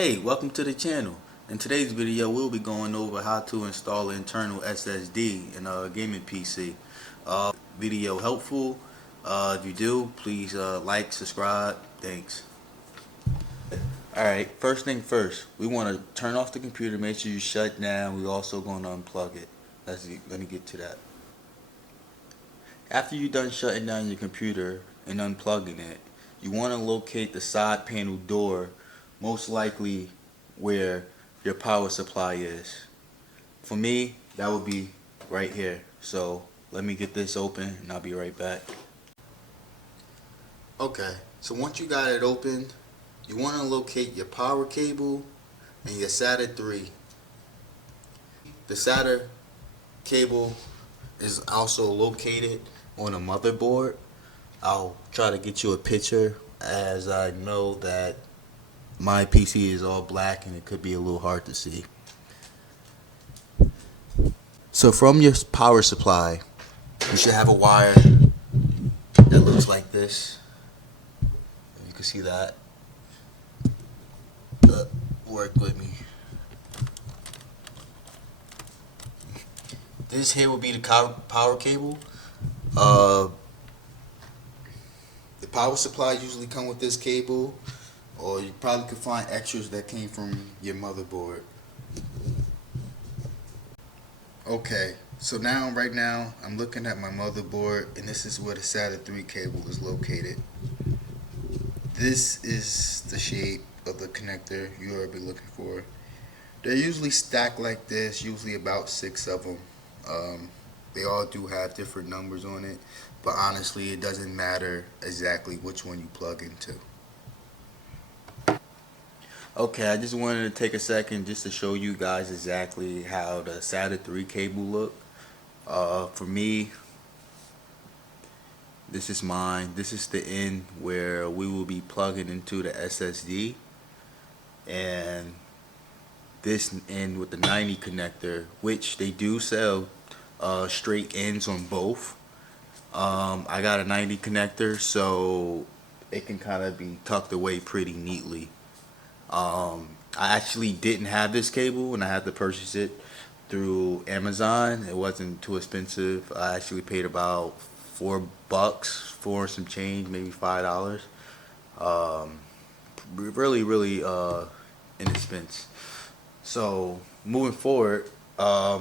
Hey, welcome to the channel. In today's video, we'll be going over how to install an internal SSD in a gaming PC. Video helpful? If you do, please like, subscribe. Thanks. Alright, first thing first, we want to turn off the computer, make sure you shut down. We're also going to unplug it. Let me get to that. After you're done shutting down your computer and unplugging it, you want to locate the side panel door, most likely where your power supply is. For me, that would be right here. So let me get this open and I'll be right back. Okay, so once you got it open, you want to locate your power cable and your SATA 3. The SATA cable is also located on a motherboard. I'll try to get you a picture, as I know that my PC is all black and it could be a little hard to see. So from your power supply, you should have a wire that looks like this. You can see that. Work with me. This here will be the power cable. The power supply usually come with this cable, or you probably could find extras that came from your motherboard. Okay, so right now I'm looking at my motherboard, and this is where the SATA 3 cable is located. This is the shape of the connector you will be looking for. They're usually stacked like this, usually about 6 of them. They all do have different numbers on it, but honestly it doesn't matter exactly which one you plug into. Okay, I just wanted to take a second just to show you guys exactly how the SATA 3 cable look. For me, this is mine. This is the end where we will be plugging into the SSD, and this end with the 90 connector, which they do sell straight ends on both. I got a 90 connector, so it can kind of be tucked away pretty neatly. I actually didn't have this cable and I had to purchase it through Amazon. It wasn't too expensive. I actually paid about $4 for some change, maybe $5. Really inexpensive. So moving forward, you're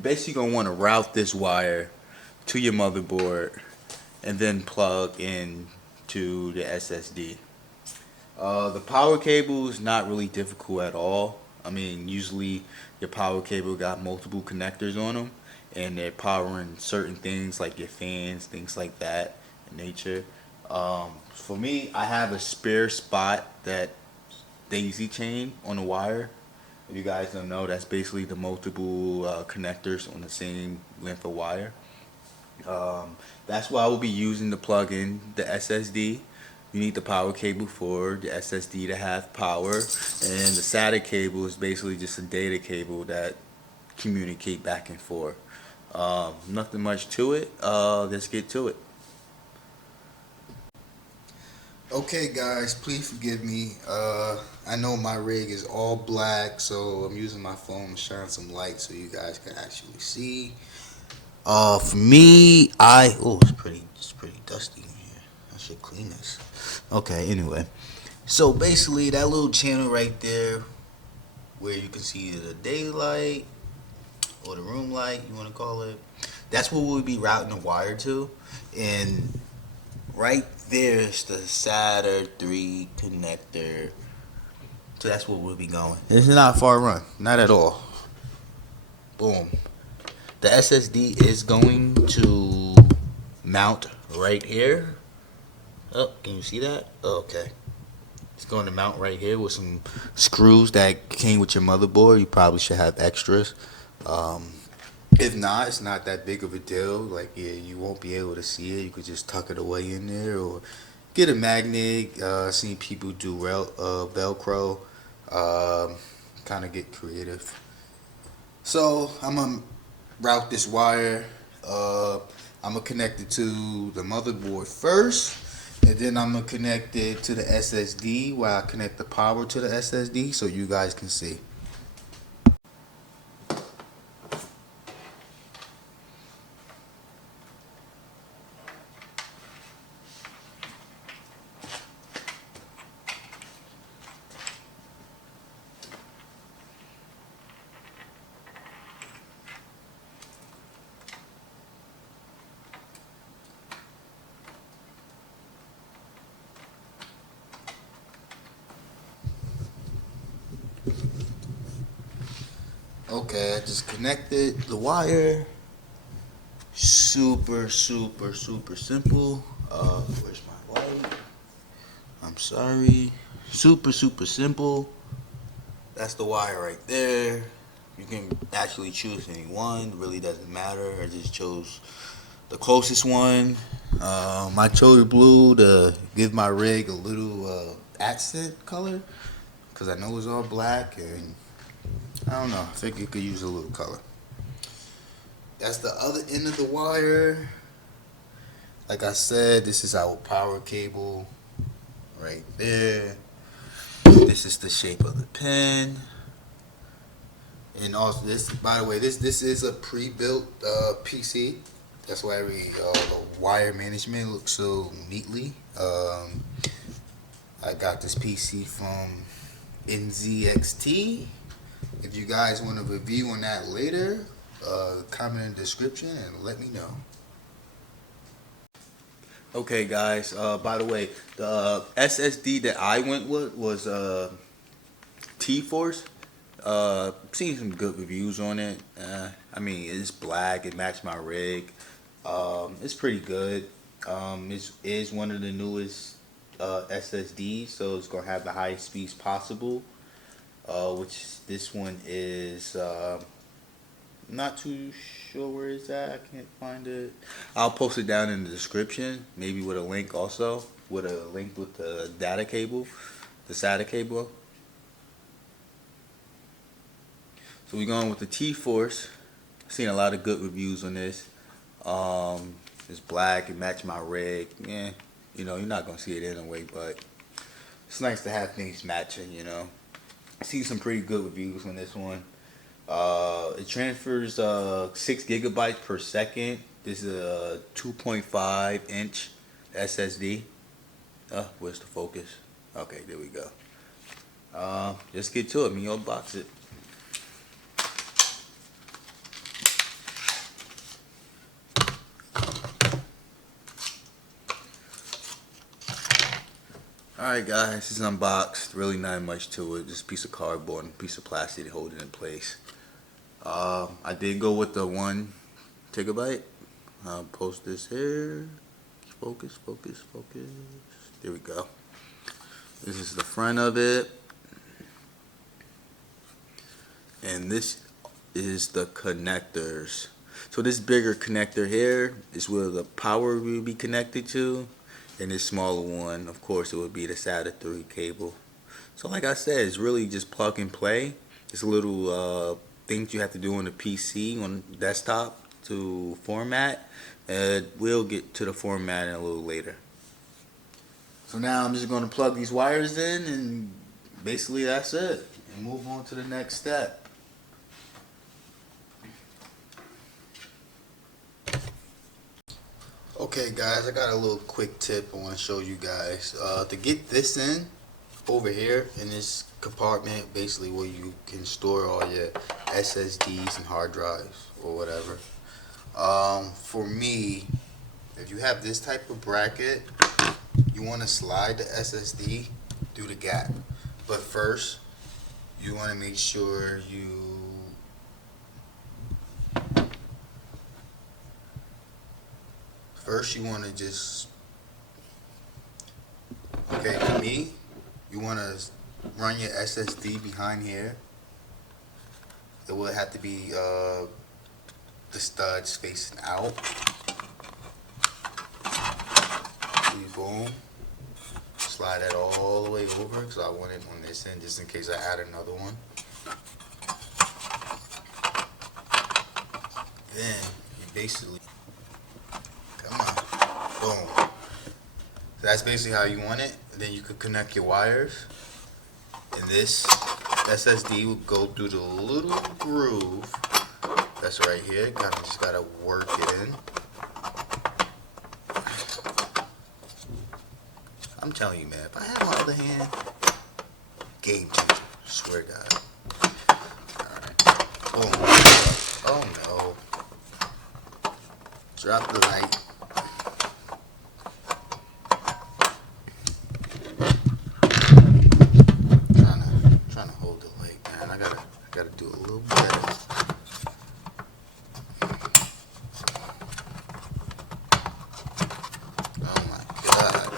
basically gonna want to route this wire to your motherboard and then plug in to the SSD. The power cable is not really difficult at all. I mean, usually your power cable got multiple connectors on them, and they're powering certain things like your fans, things like that in nature. For me, I have a spare spot that daisy chain on the wire. If you guys don't know, that's basically the multiple connectors on the same length of wire. That's why I will be using to plug in the SSD. You need the power cable for the SSD to have power, and the SATA cable is basically just a data cable that communicate back and forth. Nothing much to it. Let's get to it. Okay guys, please forgive me. I know my rig is all black, so I'm using my phone to shine some light so you guys can actually see. For me, it's pretty dusty in here. I should clean this. Okay, anyway. So basically that little channel right there where you can see the daylight or the room light, you want to call it, that's where we'll be routing the wire to. And right there is the SATA 3 connector. So that's where we'll be going. It's not far run, not at all. Boom. The SSD is going to mount right here. Oh, can you see that? Oh, okay. It's going to mount right here with some screws that came with your motherboard. You probably should have extras. If not, it's not that big of a deal. Like, yeah, you won't be able to see it. You could just tuck it away in there or get a magnet. Seen people do Velcro. Kind of get creative. So I'm gonna route this wire. I'm gonna connect it to the motherboard first, And then I'm gonna connect it to the SSD while I connect the power to the SSD so you guys can see. Okay, I just connected the wire. Super simple. Where's my light? I'm sorry. Super simple. That's the wire right there. You can actually choose any one. Really doesn't matter. I just chose the closest one. I chose blue to give my rig a little accent color because I know it's all black and I don't know. I think it could use a little color. That's the other end of the wire. Like I said, this is our power cable right there. This is the shape of the pin. And also this, by the way, this is a pre-built PC. That's why the wire management looks so neatly. I got this PC from NZXT. If you guys want a review on that later, comment in the description and let me know. Okay guys, by the way, the SSD that I went with was T-Force. Seen some good reviews on it. I mean, it's black, it matched my rig. It's pretty good. It is one of the newest SSDs, so it's gonna have the highest speeds possible. Which this one is not too sure where it's at. I can't find it. I'll post it down in the description, maybe with a link also, with a link with the data cable, the SATA cable. So we're going with the T-Force. Seen a lot of good reviews on this. It's black, it matched my rig. Yeah, you know, you're not gonna see it anyway, but it's nice to have things matching, you know. I see some pretty good reviews on this one. It transfers 6 gigabytes per second. This is a 2.5 inch SSD. Where's the focus? Okay, there we go. Let's get to it. Let me unbox it. Alright guys, it's unboxed. Really not much to it. Just a piece of cardboard and a piece of plastic to hold it in place. I did go with the 1 gigabyte. I'll post this here. Focus. There we go. This is the front of it. And this is the connectors. So this bigger connector here is where the power will be connected to. And this smaller one, of course, it would be the SATA 3 cable. So like I said, it's really just plug and play. It's a little things you have to do on the PC, on the desktop to format. We'll get to the formatting a little later. So now I'm just going to plug these wires in and basically that's it. And move on to the next step. Okay guys, I got a little quick tip I want to show you guys. To get this in, over here in this compartment, basically where you can store all your SSDs and hard drives or whatever. For me, if you have this type of bracket, you want to slide the SSD through the gap. But first, you want to make sure you want to just, okay, for me, you want to run your SSD behind here. It will have to be the studs facing out. Boom. Slide that all the way over because I want it on this end just in case I add another one. Then you basically, come on, boom. That's basically how you want it. Then you could connect your wires, and this SSD will go through the little groove that's right here. Kind of just gotta work it in. I'm telling you, man. If I had my other hand, game changer. Swear to God. All right. Boom. Oh no. Drop the light. Trying to hold the light, man. I gotta do a little better. Oh my God.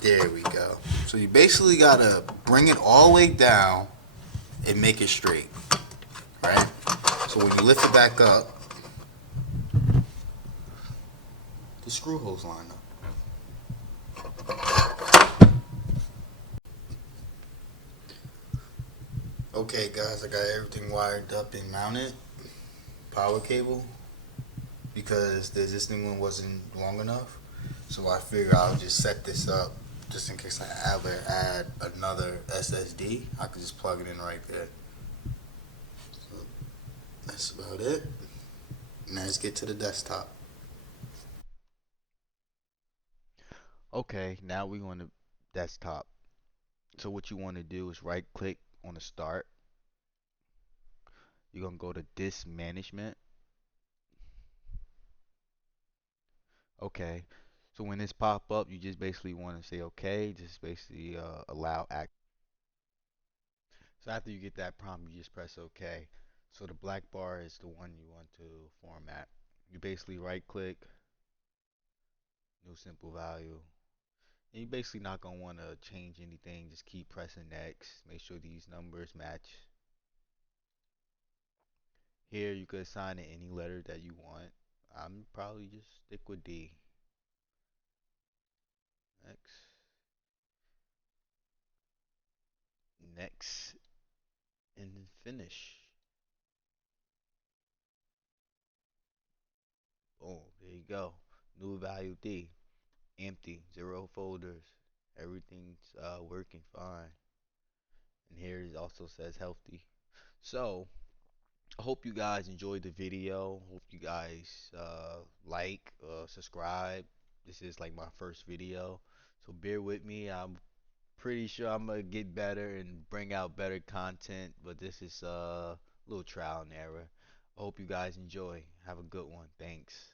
There we go. So you basically gotta bring it all the way down and make it straight, right? So when you lift it back up, the screw holes line up. Okay, guys, I got everything wired up and mounted. Power cable, because the existing one wasn't long enough. So I figure I'll just set this up just in case I ever add another SSD. I could just plug it in right there. So that's about it. Now let's get to the desktop. Okay, now we're on the desktop. So what you want to do is right click on the start. You're gonna go to disk management. Okay. So when this pop up, you just basically want to say okay, just basically allow act. So after you get that prompt, you just press OK. So the black bar is the one you want to format. You basically right click, new simple value. And you're basically not gonna want to change anything. Just keep pressing next. Make sure these numbers match. Here you could assign it any letter that you want. I'm probably just stick with D. Next, next, and then finish. Boom, there you go. New value D. Empty, zero folders. Everything's working fine. And here it also says healthy. So, I hope you guys enjoyed the video. Hope you guys like, subscribe. This is like my first video. So bear with me. I'm pretty sure I'm gonna get better and bring out better content, but this is a little trial and error. I hope you guys enjoy. Have a good one. Thanks.